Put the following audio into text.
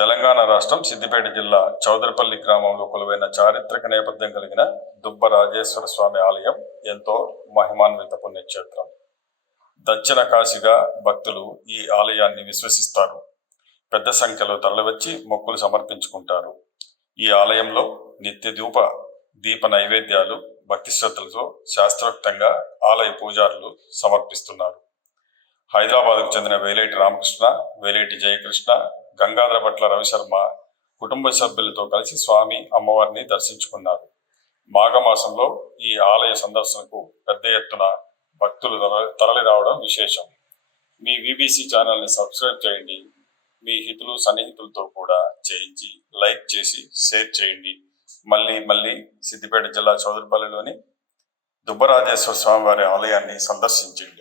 తెలంగాణ రాష్ట్రం సిద్దిపేట జిల్లా చౌదరపల్లి గ్రామంలో కొలువైన చారిత్రక నేపథ్యం కలిగిన దుబ్బ రాజేశ్వర స్వామి ఆలయం ఎంతో మహిమాన్విత పుణ్యక్షేత్రం. దక్షిణ కాశీగా భక్తులు ఈ ఆలయాన్ని విశ్వసిస్తారు. పెద్ద సంఖ్యలో తరలివచ్చి మొక్కులు సమర్పించుకుంటారు. ఈ ఆలయంలో నిత్య దీప దీప నైవేద్యాలు భక్తి శ్రద్ధలతో శాస్త్రోక్తంగా ఆలయ పూజారులు సమర్పిస్తున్నారు. హైదరాబాద్కు చెందిన వేలేటి రామకృష్ణ వేలేటి జయకృష్ణ గంగాధర భట్ల రవిశర్మ కుటుంబ సభ్యులతో కలిసి స్వామి అమ్మవారిని దర్శించుకున్నారు. మాఘమాసంలో ఈ ఆలయ సందర్శనకు పెద్ద ఎత్తున భక్తులు తర- తరలి రావడం విశేషం. మీ బీబీసీ ఛానల్ని సబ్స్క్రైబ్ చేయండి. మీ హితులు సన్నిహితులతో కూడా చేయించి లైక్ చేసి షేర్ చేయండి. మళ్ళీ మళ్ళీ సిద్దిపేట జిల్లా చౌదరిపల్లిలోని దుబ్బరాజేశ్వర స్వామి వారి ఆలయాన్ని సందర్శించండి.